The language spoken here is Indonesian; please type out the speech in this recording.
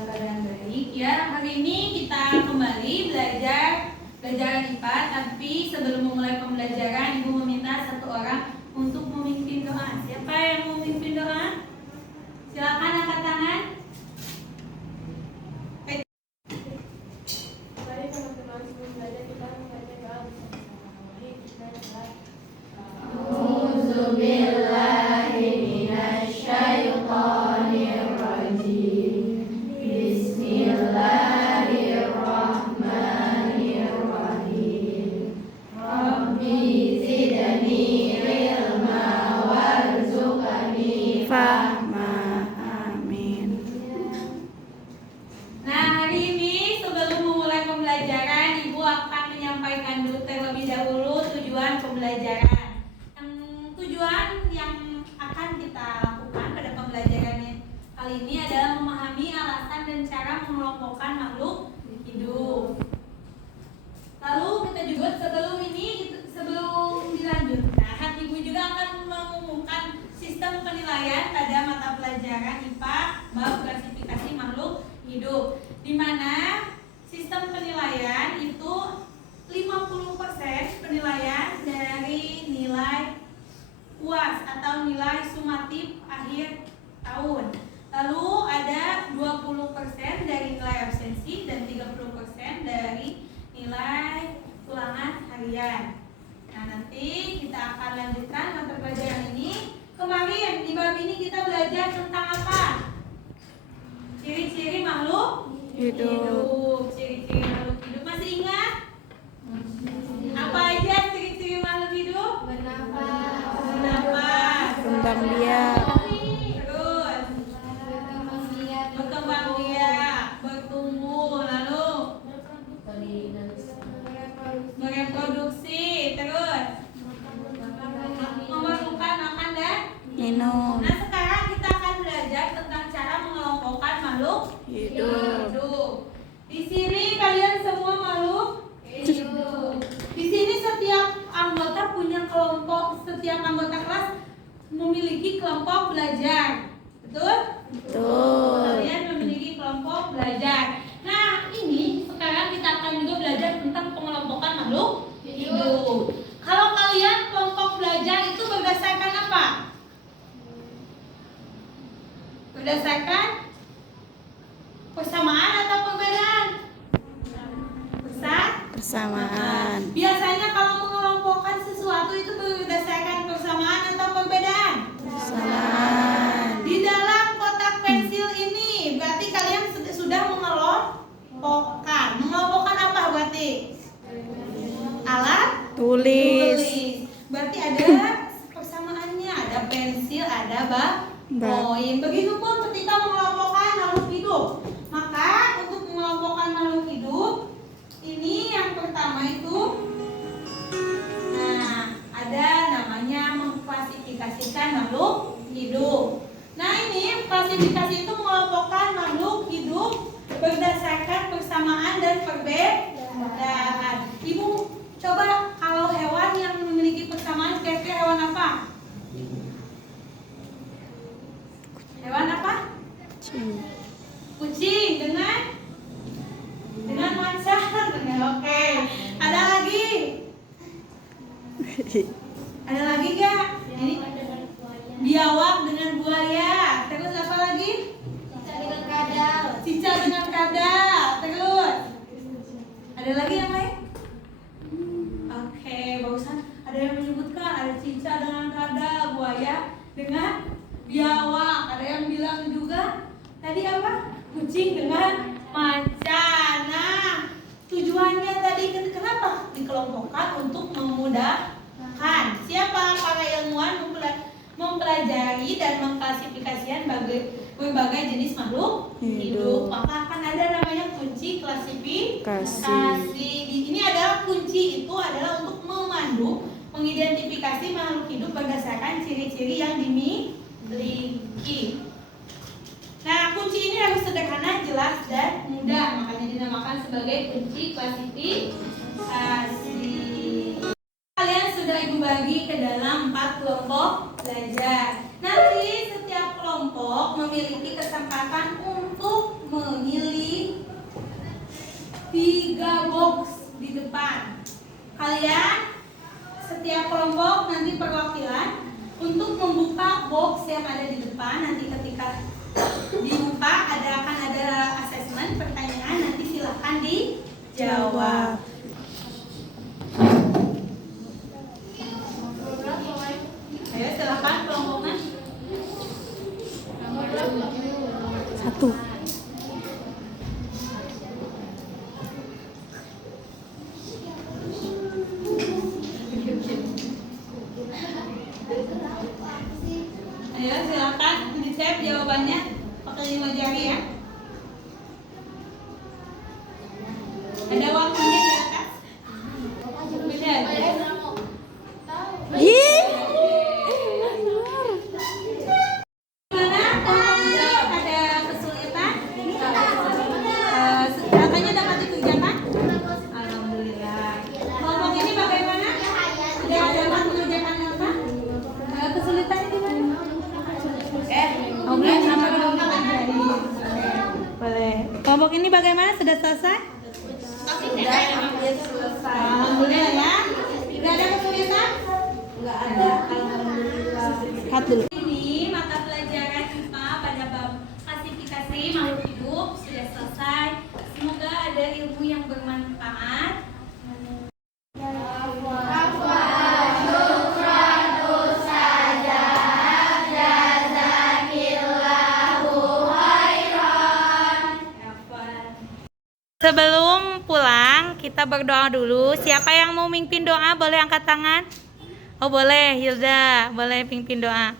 dalam keadaan baik. Ya, hari ini kita kembali belajar IPA. Tapi sebelum memulai pembelajaran, Ibu meminta satu orang untuk memimpin doa. Siapa yang mau memimpin doa? Silakan angkat tangan. Mari teman-teman sebelum belajar kita membaca doa bersama-sama. Mari kita doa. Nah, hari ini sebelum memulai pembelajaran, Ibu akan menyampaikan dulu terlebih dahulu tujuan pembelajaran. Tujuan yang akan kita lakukan pada pembelajaran kali ini adalah memahami alasan dan cara mengelompokkan makhluk hidup. Lalu kita juga sebelum dilanjutkan, Ibu juga akan mengumumkan sistem penilaian pada mata pelajaran IPA bab klasifikasi makhluk hidup, di mana sistem penilaian itu 50% penilaian dari nilai UAS atau nilai sumatif akhir tahun. Lalu ada 20% dari nilai absensi dan 30% dari nilai ulangan harian. Nah, nanti kita akan lanjutkan mata pelajaran ini. Kemarin di bab ini kita belajar tentang apa? Ciri-ciri makhluk hidup. Ciri-ciri makhluk hidup masih ingat? Apa aja ciri-ciri makhluk hidup? Bernafas, Kembang biak, terus berkembang biak, bertumbuh, lalu bereproduksi, terus memerlukan makan dan minum, Nah, sekarang kita akan belajar tentang cara mengelompokkan makhluk hidup. Di sini kalian semua makhluk hidup. Di sini setiap anggota punya kelompok, setiap anggota kelas memiliki kelompok belajar. Betul? betul. Kalian memiliki kelompok belajar. Nah, ini sekarang kita akan juga belajar tentang pengelompokan makhluk hidup. Kalau kalian kelompok belajar itu berdasarkan apa? Berdasarkan persamaan atau perbedaan? Persamaan, Biasanya kalau mengelompokkan sesuatu itu berdasarkan persamaan atau perbedaan? persamaan, Di dalam kotak pensil ini berarti kalian sudah mengelompokkan. Mengelompokkan apa berarti? Alat tulis, Berarti ada persamaannya, ada pensil, ada poin. Begitupun ketika mengelompokkan makhluk hidup. Maka untuk mengelompokkan makhluk hidup ini yang pertama itu, nah, ada namanya mengklasifikasikan makhluk hidup. Nah, ini klasifikasi itu mengelompokkan makhluk hidup berdasarkan persamaan dan perbedaan. Ibu coba kalau hewan yang memiliki persamaan kira-kira hewan apa? Hewan apa? Kucing dengan macan. Oke. Ada lagi? Ada lagi gak? Ini biawak dengan buaya. Terus apa lagi? Cicak dengan kadal. Terus ada lagi yang lain? Oke, barusan ada yang menyebutkan ada cicak dengan kadal, buaya dengan biawak. Ada yang bilang juga tadi apa? Kucing dengan macan. Nah, tujuannya tadi kenapa dikelompokkan? Untuk memudahkan. Siapa para ilmuwan mempelajari dan mengklasifikasikan berbagai jenis makhluk hidup. Maka akan ada namanya kunci klasifikasi. Ini adalah kunci itu adalah untuk memandu, mengidentifikasi makhluk hidup berdasarkan ciri-ciri yang dimiliki. Nah, kunci ini harus sederhana, jelas, dan mudah. Makanya dinamakan sebagai kunci klasifikasi. Kalian sudah Ibu bagi ke dalam 4 kelompok belajar. Nanti setiap kelompok memiliki kesempatan untuk menilai depan. Kalian setiap kelompok nanti perwakilan untuk membuka box yang ada di depan. Nanti ketika dibuka akan ada asesmen pertanyaan, nanti silahkan dijawab. Ayo silahkan kelompoknya. Satu. Ayo silakan di-save jawabannya pakai 5 jari ya. Ada waktunya di atas. Benar. Ih. Gimana? Ada kesulitan? Katanya dapat dikerjakan? Alhamdulillah. Kelompok ini bagaimana? Ada dapat mengerjakan apa? Kesulitannya gimana? Oke, sama boleh. Kelompok ini bagaimana? Sudah selesai? Sudah hampir selesai. Alhamdulillah ya. Tidak ada kesulitan? Enggak ada. Alhamdulillah. Lihat dulu. Ini mata pelajaran IPA pada bab klasifikasi makhluk hidup sudah selesai. Semoga ada ilmu yang bermanfaat. Sebelum pulang, kita berdoa dulu. Siapa yang mau mimpin doa boleh angkat tangan? Oh boleh, Hilda, boleh pimpin doa.